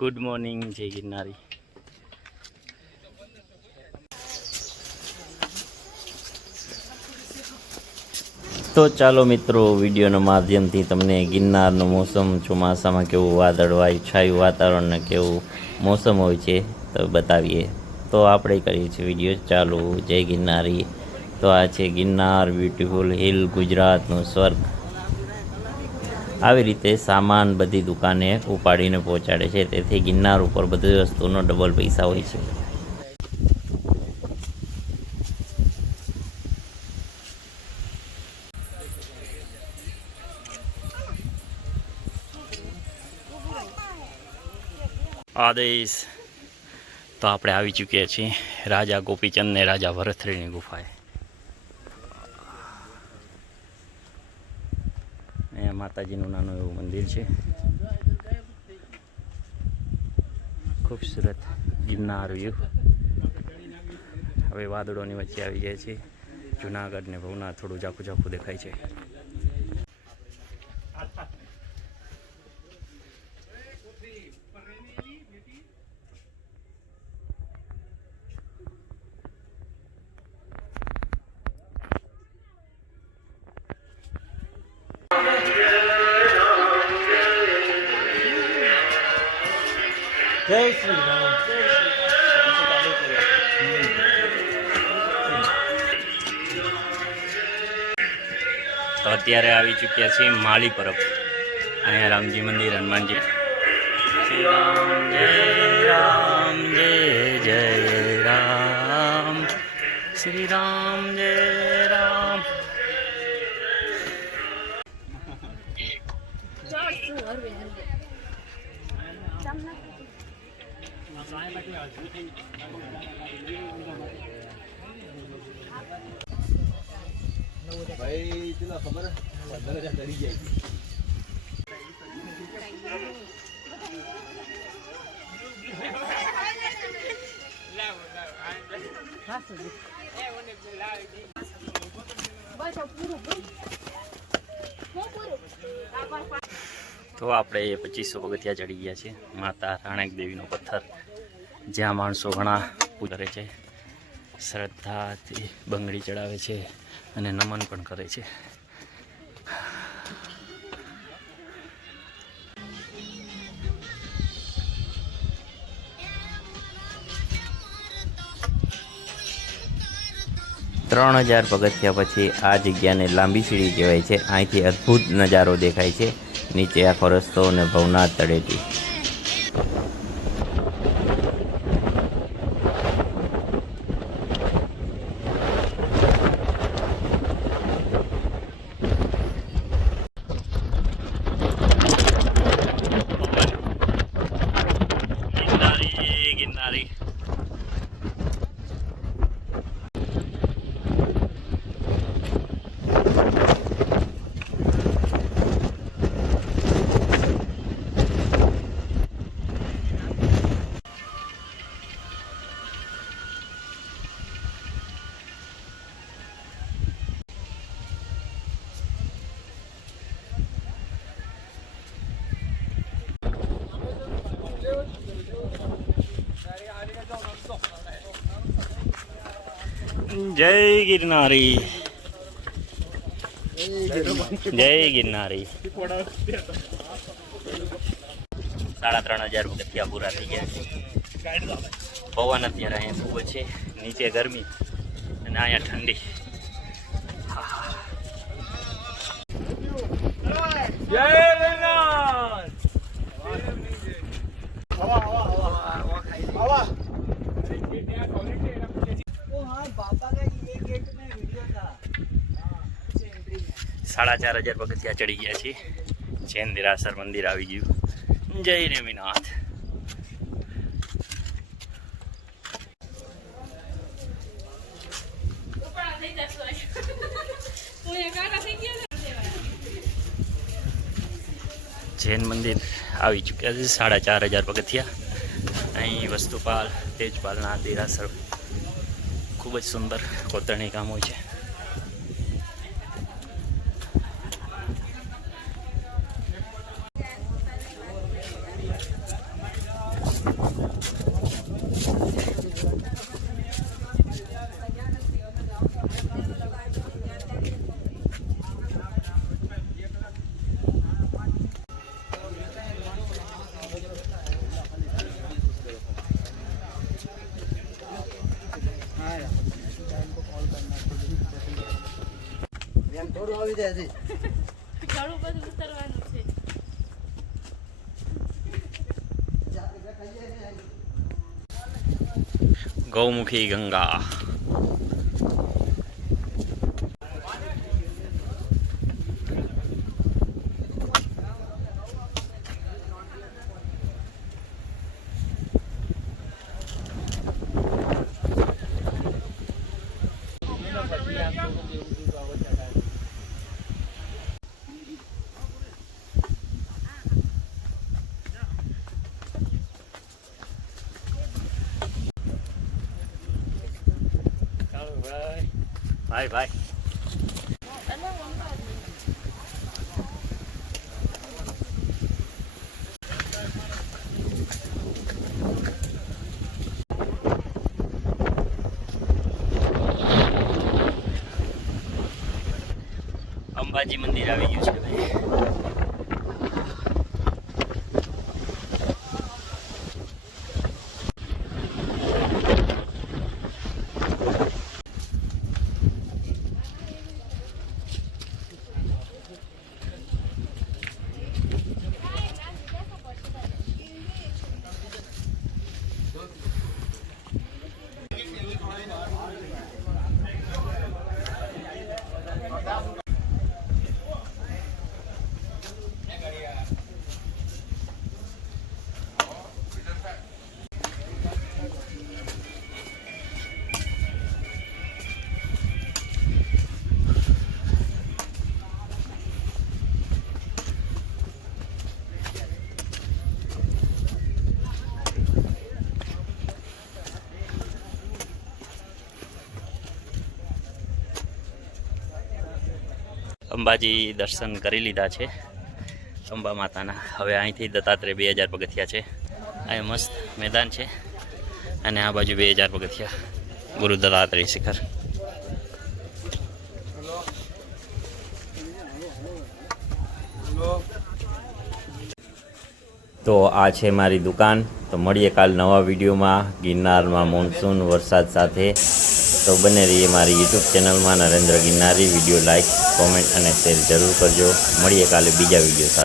Good morning જય ગિરનારી। તો ચાલો મિત્રો, વિડીયોના માધ્યમથી તમને ગિરનારનું મોસમ ચોમાસામાં કેવું વાદળવાયું છાયું વાતાવરણ ને કેવું મોસમ હોય છે તો બતાવીએ। તો આપણે કરીએ છીએ વિડીયો ચાલુ। જય ગિરનારી। તો આ છે ગિરનાર, બ્યુટીફુલ હિલ, ગુજરાતનું સ્વર્ગ। આવી રીતે સામાન બધી દુકાને ઉપાડીને પહોંચાડે છે, તેથી ગિરનાર ઉપર બધી વસ્તુનો ડબલ પૈસા હોય છે। આદેશ। તો આપણે આવી ચૂક્યા છીએ રાજા ગોપીચંદ ને રાજા ભરથરીની ગુફાએ। અહીંયા માતાજીનું નાનું એવું મંદિર છે। ખૂબસૂરત ગિરનાર વ્યૂ। હવે વાદળોની વચ્ચે આવી ગયા છે। જુનાગઢ ને ભવનાથ થોડું ઝાખું ઝાખું દેખાય છે। જય શ્રી રામ। તો અત્યારે આવી ચૂક્યા છીએ માળી પરબ। અહીંયા રામજી મંદિર, હનુમાનજી। શ્રી રામ જય રામ જય જય રામ, શ્રી રામ જય રામ। ભાઈ તને ખબર ડરી જાય। તો આપણે 2500 પગથિયા ચડી ગયા છે। માતા રાણક દેવીનો પથ્થર, જ્યાં માણસો ઘણા પૂજા કરે છે, શ્રદ્ધાથી બંગડી ચડાવે છે અને નમન પણ કરે છે। ત્રણ 3000 પગથિયા પછી આ જગ્યાને લાંબી સીડી કહેવાય છે। અહીંથી અદ્ભુત નજારો દેખાય છે। નીચે આખો રસ્તો અને ભવનાથ તળેટી। ગિરનારી જય ગિરનારી, જય ગિરનારી। 3500 પગથિયા પૂરા થઈ ગયા છે। પવન અત્યારે અહીંયા ખૂબ છે, નીચે ગરમી અને અહીંયા ઠંડી। જય ગિરનાર। साढ़ा 4000 पगथिया चढ़ी गया छे। जैन देरासर मंदिर આવી ગયું। જય રેમીનાથ। જૈન મંદિર આવી ચૂક્યા છે। 4500 પગથિયા। અહીં વસ્તુપાલ, તેજપાલના દેરાસર ખૂબ જ સુંદર કોતરણી કામ હોય છે। થોડું આવી જાય છે. ઘણું બધું ઉતરવાનું છે. ગૌમુખી ગંગા. ભાઈ ભાઈ અને અંબાજી. અંબાજી મંદિર આવી ગયું છે ભાઈ. અંબાજી દર્શન કરી લીધા છે અંબા માતાના. હવે અહીંથી દત્તાત્રેય 2000 પગથિયા છે. અહીં મસ્ત મેદાન છે અને આ બાજુ 2000 પગથિયા ગુરુ દત્તાત્રેય શિખર. તો આ છે મારી દુકાન. તો મળીએ કાલ નવા વિડીયોમાં ગિરનારમાં મોન્સૂન વરસાદ સાથે. તો બને રહીએ મારી યુટ્યુબ ચેનલમાં નરેન્દ્ર ગિરનારી. વિડીયો લાઇક, કોમેન્ટ અને શેર જરૂર કરજો. મળીએ કાલે બીજા વિડીયો સાથે.